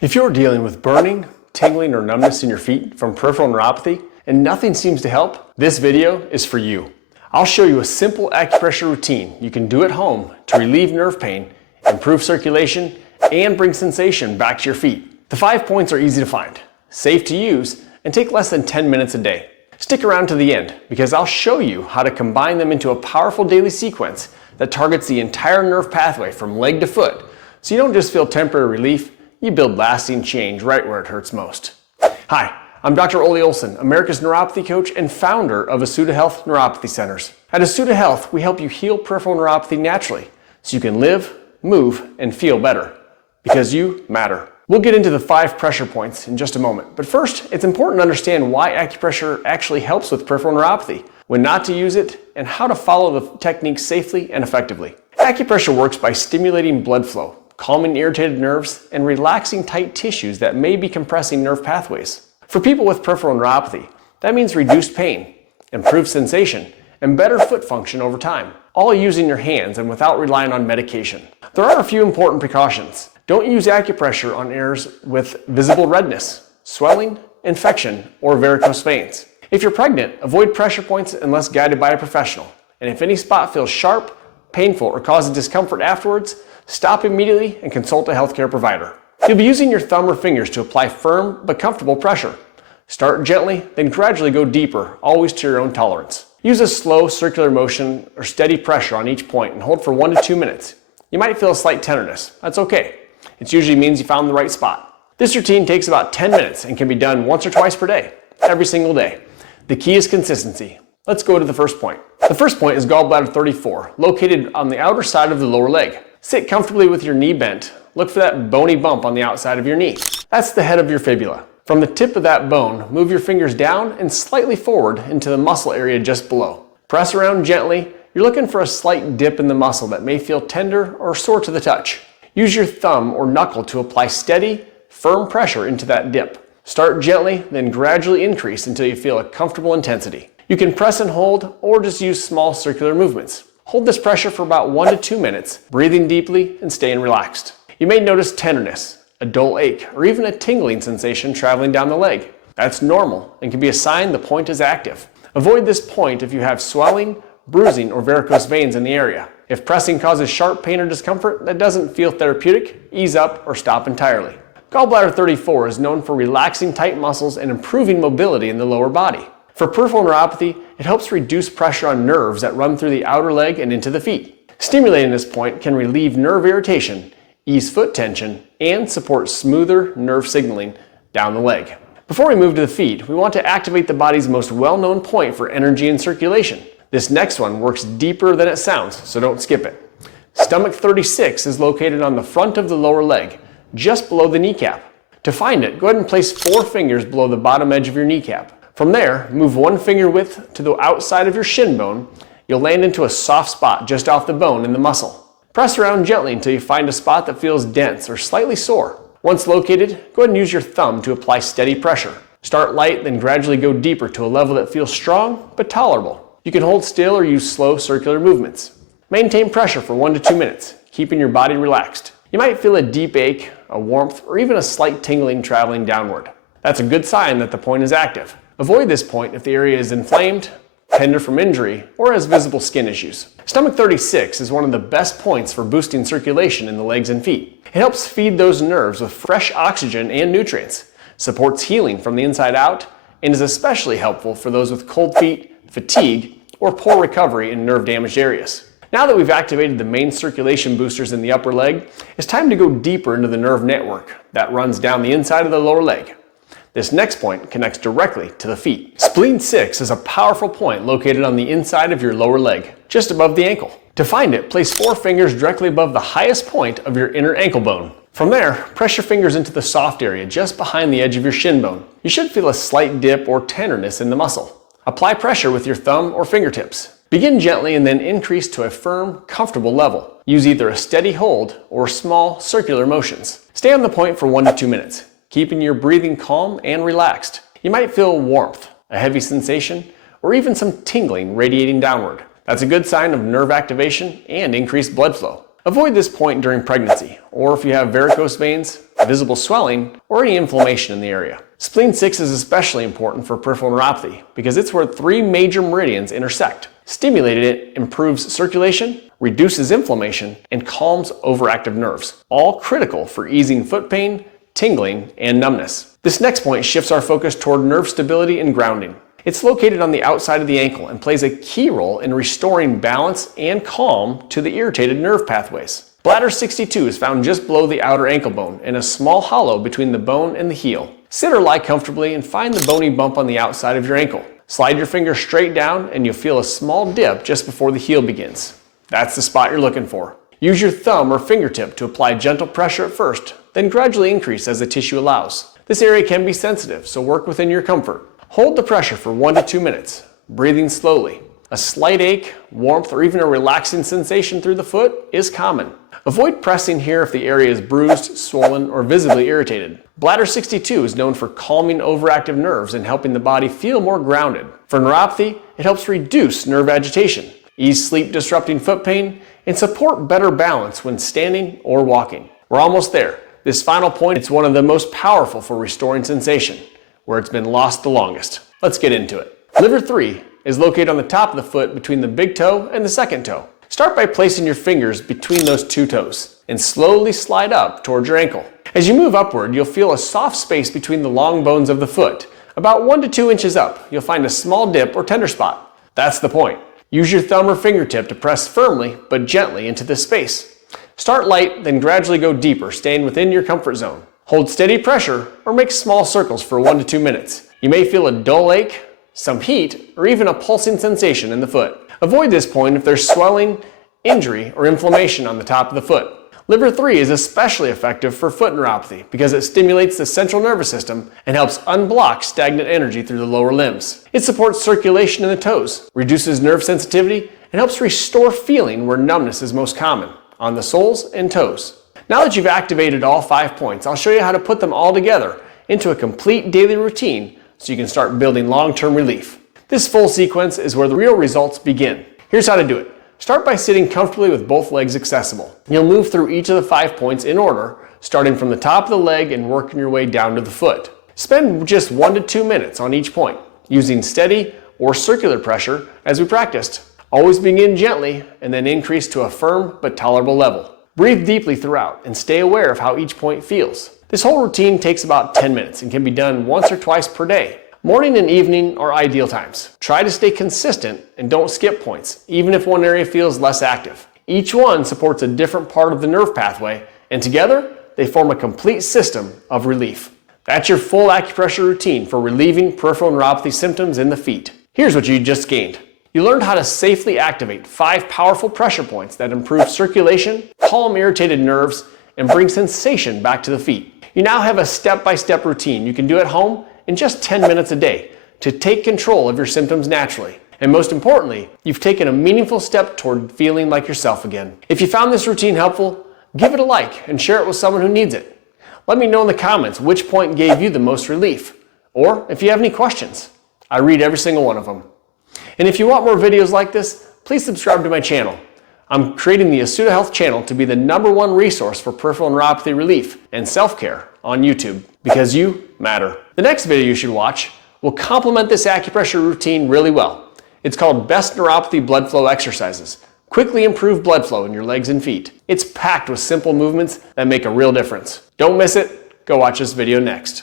If you're dealing with burning, tingling, or numbness in your feet from peripheral neuropathy and nothing seems to help, this video is for you. I'll show you a simple acupressure routine you can do at home to relieve nerve pain, improve circulation, and bring sensation back to your feet. The 5 points are easy to find, safe to use, and take less than 10 minutes a day. Stick around to the end because I'll show you how to combine them into a powerful daily sequence that targets the entire nerve pathway from leg to foot, so you don't just feel temporary relief, you build lasting change right where it hurts most. Hi, I'm Dr. Ole Olson, America's neuropathy coach and founder of Asuta Health Neuropathy Centers. At Asuta Health, we help you heal peripheral neuropathy naturally so you can live, move, and feel better. Because you matter. We'll get into the 5 pressure points in just a moment, but first, it's important to understand why acupressure actually helps with peripheral neuropathy, when not to use it, and how to follow the technique safely and effectively. Acupressure works by stimulating blood flow, calming irritated nerves, and relaxing tight tissues that may be compressing nerve pathways. For people with peripheral neuropathy, that means reduced pain, improved sensation, and better foot function over time, all using your hands and without relying on medication. There are a few important precautions. Don't use acupressure on areas with visible redness, swelling, infection, or varicose veins. If you're pregnant, avoid pressure points unless guided by a professional. And if any spot feels sharp, painful, or causes discomfort afterwards, stop immediately and consult a healthcare provider. You'll be using your thumb or fingers to apply firm but comfortable pressure. Start gently, then gradually go deeper, always to your own tolerance. Use a slow circular motion or steady pressure on each point and hold for 1 to 2 minutes. You might feel a slight tenderness. That's okay. It usually means you found the right spot. This routine takes about 10 minutes and can be done once or twice per day, every single day. The key is consistency. Let's go to the first point. The first point is gallbladder 34, located on the outer side of the lower leg. Sit comfortably with your knee bent. Look for that bony bump on the outside of your knee. That's the head of your fibula. From the tip of that bone, move your fingers down and slightly forward into the muscle area just below. Press around gently. You're looking for a slight dip in the muscle that may feel tender or sore to the touch. Use your thumb or knuckle to apply steady, firm pressure into that dip. Start gently, then gradually increase until you feel a comfortable intensity. You can press and hold or just use small circular movements. Hold this pressure for about 1 to 2 minutes, breathing deeply and staying relaxed. You may notice tenderness, a dull ache, or even a tingling sensation traveling down the leg. That's normal and can be a sign the point is active. Avoid this point if you have swelling, bruising, or varicose veins in the area. If pressing causes sharp pain or discomfort that doesn't feel therapeutic, ease up or stop entirely. Gallbladder 34 is known for relaxing tight muscles and improving mobility in the lower body. For peripheral neuropathy, it helps reduce pressure on nerves that run through the outer leg and into the feet. Stimulating this point can relieve nerve irritation, ease foot tension, and support smoother nerve signaling down the leg. Before we move to the feet, we want to activate the body's most well-known point for energy and circulation. This next one works deeper than it sounds, so don't skip it. Stomach 36 is located on the front of the lower leg, just below the kneecap. To find it, go ahead and place 4 fingers below the bottom edge of your kneecap. From there, move 1 finger width to the outside of your shin bone. You'll land into a soft spot just off the bone in the muscle. Press around gently until you find a spot that feels dense or slightly sore. Once located, go ahead and use your thumb to apply steady pressure. Start light, then gradually go deeper to a level that feels strong but tolerable. You can hold still or use slow circular movements. Maintain pressure for 1 to 2 minutes, keeping your body relaxed. You might feel a deep ache, a warmth, or even a slight tingling traveling downward. That's a good sign that the point is active. Avoid this point if the area is inflamed, tender from injury, or has visible skin issues. Stomach 36 is one of the best points for boosting circulation in the legs and feet. It helps feed those nerves with fresh oxygen and nutrients, supports healing from the inside out, and is especially helpful for those with cold feet, fatigue, or poor recovery in nerve-damaged areas. Now that we've activated the main circulation boosters in the upper leg, it's time to go deeper into the nerve network that runs down the inside of the lower leg. This next point connects directly to the feet. Spleen 6 is a powerful point located on the inside of your lower leg, just above the ankle. To find it, place 4 fingers directly above the highest point of your inner ankle bone. From there, press your fingers into the soft area just behind the edge of your shin bone. You should feel a slight dip or tenderness in the muscle. Apply pressure with your thumb or fingertips. Begin gently and then increase to a firm, comfortable level. Use either a steady hold or small circular motions. Stay on the point for 1 to 2 minutes, keeping your breathing calm and relaxed. You might feel warmth, a heavy sensation, or even some tingling radiating downward. That's a good sign of nerve activation and increased blood flow. Avoid this point during pregnancy, or if you have varicose veins, visible swelling, or any inflammation in the area. Spleen 6 is especially important for peripheral neuropathy because it's where 3 major meridians intersect. Stimulating it improves circulation, reduces inflammation, and calms overactive nerves, all critical for easing foot pain, tingling, and numbness. This next point shifts our focus toward nerve stability and grounding. It's located on the outside of the ankle and plays a key role in restoring balance and calm to the irritated nerve pathways. Bladder 62 is found just below the outer ankle bone in a small hollow between the bone and the heel. Sit or lie comfortably and find the bony bump on the outside of your ankle. Slide your finger straight down and you'll feel a small dip just before the heel begins. That's the spot you're looking for. Use your thumb or fingertip to apply gentle pressure at first, then gradually increase as the tissue allows. This area can be sensitive, so work within your comfort. Hold the pressure for 1 to 2 minutes, breathing slowly. A slight ache, warmth, or even a relaxing sensation through the foot is common. Avoid pressing here if the area is bruised, swollen, or visibly irritated. Bladder 62 is known for calming overactive nerves and helping the body feel more grounded. For neuropathy, it helps reduce nerve agitation, ease sleep-disrupting foot pain, and support better balance when standing or walking. We're almost there. This final point is one of the most powerful for restoring sensation, where it's been lost the longest. Let's get into it. Liver 3 is located on the top of the foot between the big toe and the second toe. Start by placing your fingers between those 2 toes and slowly slide up towards your ankle. As you move upward, you'll feel a soft space between the long bones of the foot. About 1 to 2 inches up, you'll find a small dip or tender spot. That's the point. Use your thumb or fingertip to press firmly but gently into this space. Start light, then gradually go deeper, staying within your comfort zone. Hold steady pressure or make small circles for 1 to 2 minutes. You may feel a dull ache, some heat, or even a pulsing sensation in the foot. Avoid this point if there's swelling, injury, or inflammation on the top of the foot. Liver 3 is especially effective for foot neuropathy because it stimulates the central nervous system and helps unblock stagnant energy through the lower limbs. It supports circulation in the toes, reduces nerve sensitivity, and helps restore feeling where numbness is most common, on the soles and toes. Now that you've activated all 5 points, I'll show you how to put them all together into a complete daily routine so you can start building long-term relief. This full sequence is where the real results begin. Here's how to do it. Start by sitting comfortably with both legs accessible. You'll move through each of the 5 points in order, starting from the top of the leg and working your way down to the foot. Spend just 1 to 2 minutes on each point, using steady or circular pressure as we practiced. Always begin gently and then increase to a firm but tolerable level. Breathe deeply throughout and stay aware of how each point feels. This whole routine takes about 10 minutes and can be done once or twice per day. Morning and evening are ideal times. Try to stay consistent and don't skip points, even if one area feels less active. Each one supports a different part of the nerve pathway, and together they form a complete system of relief. That's your full acupressure routine for relieving peripheral neuropathy symptoms in the feet. Here's what you just gained. You learned how to safely activate 5 powerful pressure points that improve circulation, calm irritated nerves, and bring sensation back to the feet. You now have a step-by-step routine you can do at home in just 10 minutes a day to take control of your symptoms naturally. And most importantly, you've taken a meaningful step toward feeling like yourself again. If you found this routine helpful, give it a like and share it with someone who needs it. Let me know in the comments which point gave you the most relief, or if you have any questions. I read every single one of them. And if you want more videos like this, please subscribe to my channel. I'm creating the Asuta Health channel to be the #1 resource for peripheral neuropathy relief and self-care on YouTube, because you matter. The next video you should watch will complement this acupressure routine really well. It's called Best Neuropathy Blood Flow Exercises. Quickly improve blood flow in your legs and feet. It's packed with simple movements that make a real difference. Don't miss it. Go watch this video next.